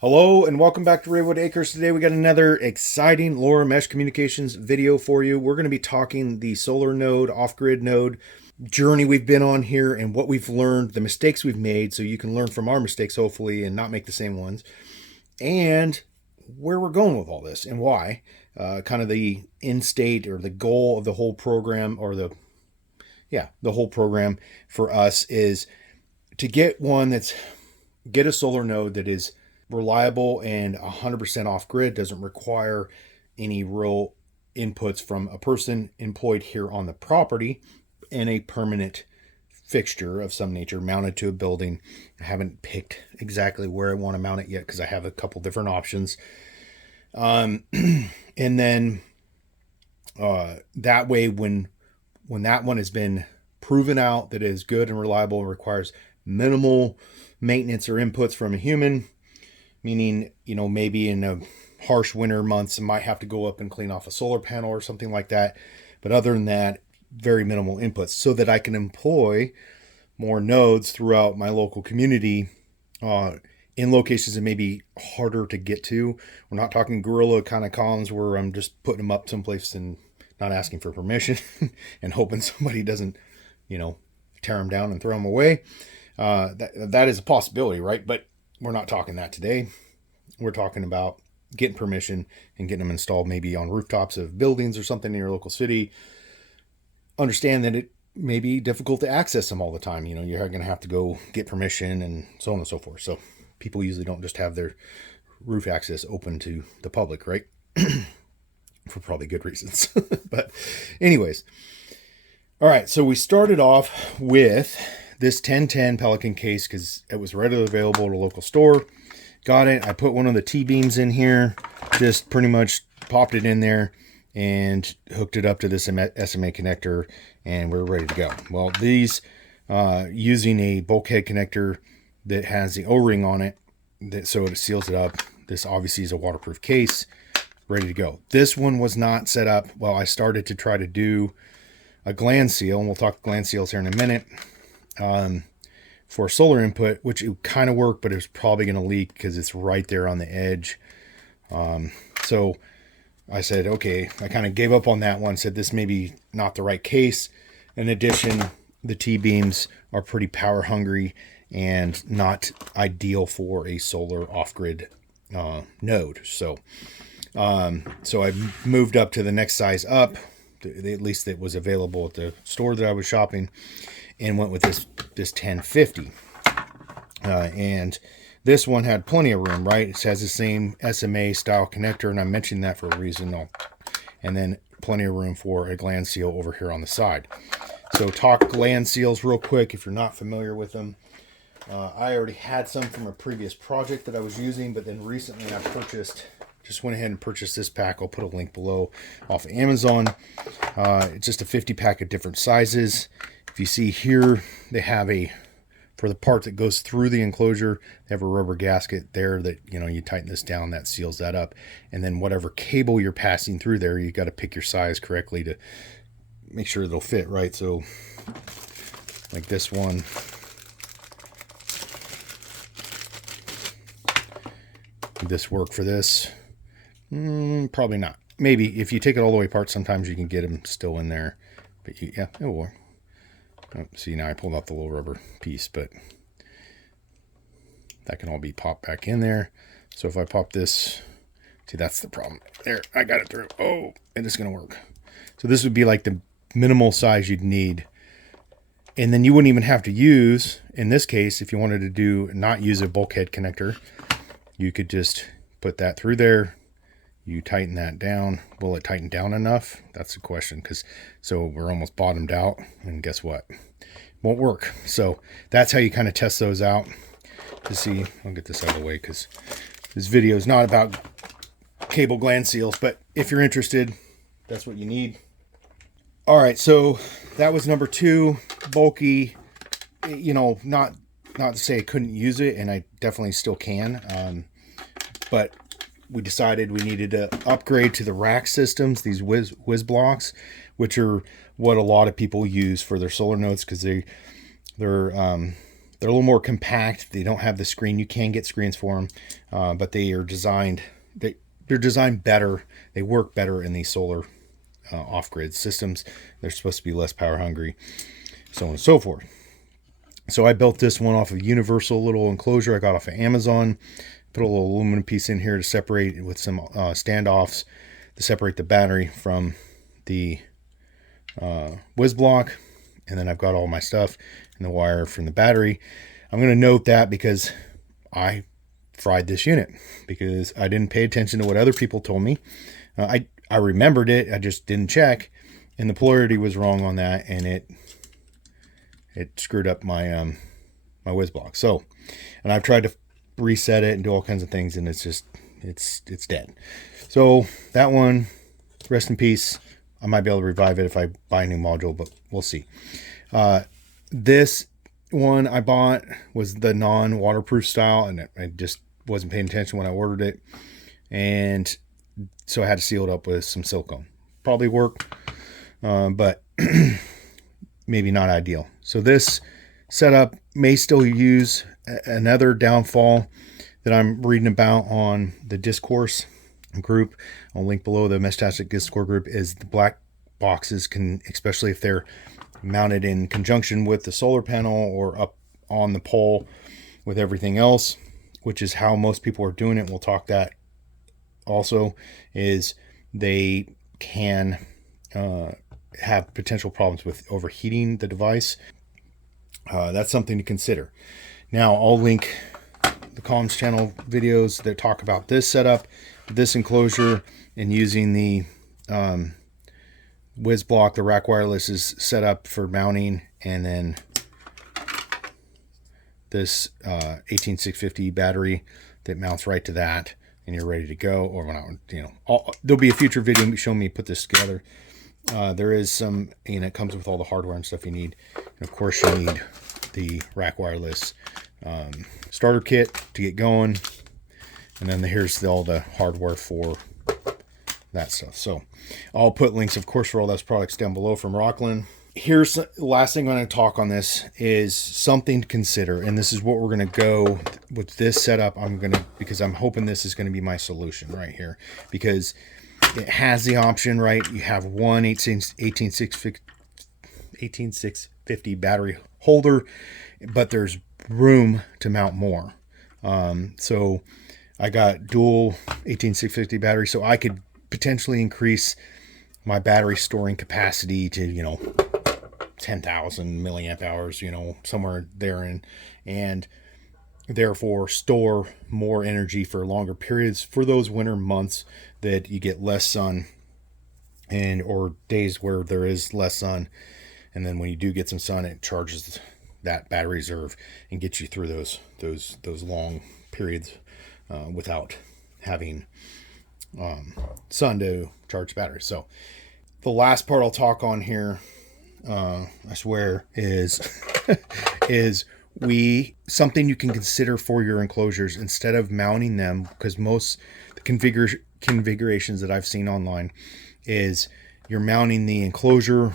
Hello and welcome back to Redwood Acres. Today we got another exciting LoRa Mesh Communications video for you. We're going to be talking the solar node, off-grid node journey we've been on here and what we've learned, the mistakes we've made, so you can learn from our mistakes hopefully and not make the same ones, and where we're going with all this and why. Kind of the end state or the goal of the whole program, or the whole program for us is to get a solar node that is reliable and 100% off grid, doesn't require any real inputs from a person employed here on the property, and a permanent fixture of some nature mounted to a building. I haven't picked exactly where I want to mount it yet because I have a couple different options. And then that way, when that one has been proven out that it is good and reliable and requires minimal maintenance or inputs from a human, meaning, maybe in a harsh winter months, I might have to go up and clean off a solar panel or something like that. But other than that, very minimal inputs, so that I can employ more nodes throughout my local community in locations that may be harder to get to. We're not talking guerrilla kind of columns where I'm just putting them up someplace and not asking for permission and hoping somebody doesn't, tear them down and throw them away. That is a possibility, right? But we're not talking that today. We're talking about getting permission and getting them installed maybe on rooftops of buildings or something in your local city. Understand that it may be difficult to access them all the time. You're going to have to go get permission and so on and so forth. So people usually don't just have their roof access open to the public, right? For probably good reasons. But anyways. All right. So we started off with this 1010 Pelican case because it was readily available at a local store. Got it. I put one of the T-beams in here, just pretty much popped it in there and hooked it up to this SMA connector, and we're ready to go. Well, these using a bulkhead connector that has the O-ring on it, so it seals it up. This obviously is a waterproof case, ready to go. This one was not set up. Well, I started to try to do a gland seal, and we'll talk gland seals here in a minute. For solar input, which it kind of worked, but it was probably going to leak because it's right there on the edge. So I said, okay, I kind of gave up on that one, said this may be not the right case. In addition, the T-beams are pretty power hungry and not ideal for a solar off-grid node. So I moved up to the next size up, at least it was available at the store that I was shopping, and went with this 1050. And this one had plenty of room, right? It has the same SMA style connector, and I mentioned that for a reason. And then plenty of room for a gland seal over here on the side. So talk gland seals real quick if you're not familiar with them. I already had some from a previous project that I was using, but then recently I just went ahead and purchased this pack. I'll put a link below off of Amazon. It's just a 50 pack of different sizes. If you see here, they have for the part that goes through the enclosure, they have a rubber gasket there that, you tighten this down, that seals that up. And then whatever cable you're passing through there, you got to pick your size correctly to make sure it'll fit right. So like this one, would this work for this? Probably not. Maybe if you take it all the way apart, sometimes you can get them still in there. But yeah, it will work. Oh, see, now I pulled out the little rubber piece, but that can all be popped back in there. So if I pop this, see, that's the problem. There, I got it through. Oh, and it's going to work. So this would be like the minimal size you'd need. And then you wouldn't even have to use, in this case, if you wanted to not use a bulkhead connector, you could just put that through there. You tighten that down. Will it tighten down enough? That's the question. So we're almost bottomed out, and guess what? Won't work. So that's how you kind of test those out to see. I'll get this out of the way because this video is not about cable gland seals, but if you're interested, that's what you need. All right, so that was number 2, bulky. Not to say I couldn't use it, and I definitely still can. But we decided we needed to upgrade to the rack systems, these whiz blocks, which are what a lot of people use for their solar nodes because they're They're a little more compact. They don't have the screen. You can get screens for them, but they are designed, they're designed better. They work better in these solar off-grid systems. They're supposed to be less power hungry, so on and so forth. So I built this one off of universal little enclosure I got off of Amazon. Put a little aluminum piece in here to separate with some standoffs to separate the battery from the whiz block. And then I've got all my stuff and the wire from the battery. I'm going to note that because I fried this unit because I didn't pay attention to what other people told me. I remembered it. I just didn't check, and the polarity was wrong on that, and it screwed up my my whiz block. So, and I've tried to reset it and do all kinds of things, and it's just it's dead. So that one, rest in peace. I might be able to revive it if I buy a new module, but we'll see. This one I bought was the non-waterproof style, and I just wasn't paying attention when I ordered it, and so I had to seal it up with some silicone. Probably work, but maybe not ideal. So this setup may still use another downfall that I'm reading about on the discourse group. I'll link below the Meshtastic Discord group. Is the black boxes can, especially if they're mounted in conjunction with the solar panel or up on the pole with everything else, which is how most people are doing it. We'll talk that also, is they can have potential problems with overheating the device. That's something to consider. Now I'll link the comms channel videos that talk about this setup, this enclosure, and using the whiz block. The rack wireless is set up for mounting, and then this 18650 battery that mounts right to that, and you're ready to go. Or when there'll be a future video showing me put this together. There is some, it comes with all the hardware and stuff you need, and of course you need the rack wireless starter kit to get going, and then here's all the hardware for that stuff. So I'll put links, of course, for all those products down below from Rockland. Here's the last thing I'm going to talk on this is something to consider, and this is what we're going to go with this setup. Because I'm hoping this is going to be my solution right here, because it has the option, right? You have one 18650 battery holder, but there's room to mount more. So I got dual 18650 battery, so I could potentially increase my battery storing capacity to 10,000 milliamp hours, somewhere there, and therefore store more energy for longer periods for those winter months that you get less sun, or days where there is less sun, and then when you do get some sun, it charges that battery reserve and gets you through those long periods without having sun to charge batteries. So the last part I'll talk on here, I swear, is something you can consider for your enclosures instead of mounting them, because most configurations that I've seen online is you're mounting the enclosure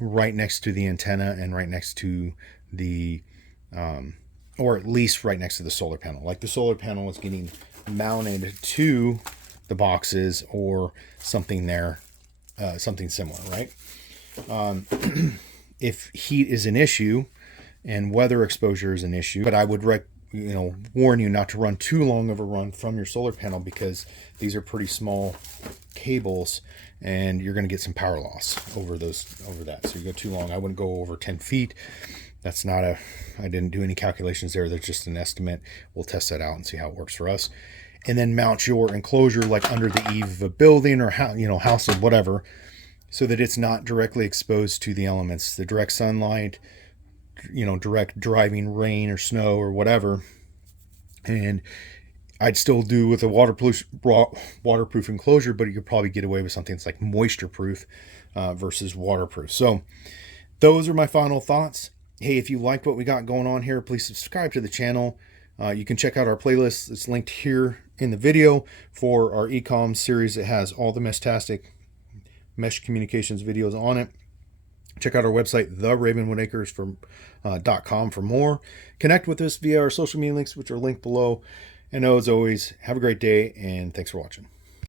right next to the antenna and right next to the or at least right next to the solar panel. Like the solar panel is getting mounted to the boxes or something there, something similar, right? If heat is an issue and weather exposure is an issue, but I would warn you not to run too long of a run from your solar panel, because these are pretty small cables and you're going to get some power loss over that. So you go too long, I wouldn't go over 10 feet. That's not I didn't do any calculations there. That's just an estimate. We'll test that out and see how it works for us. And then mount your enclosure like under the eave of a building or house or whatever, so that it's not directly exposed to the elements, the direct sunlight, direct driving rain or snow or whatever. And I'd still do with a waterproof enclosure, but you could probably get away with something that's like moisture proof versus waterproof. So those are my final thoughts. Hey, if you liked what we got going on here, please subscribe to the channel. You can check out our playlist. It's linked here in the video for our ecom series. It has all the Meshtastic mesh communications videos on it. Check out our website, theravenwoodacres.com for more. Connect with us via our social media links, which are linked below. And as always, have a great day, and thanks for watching.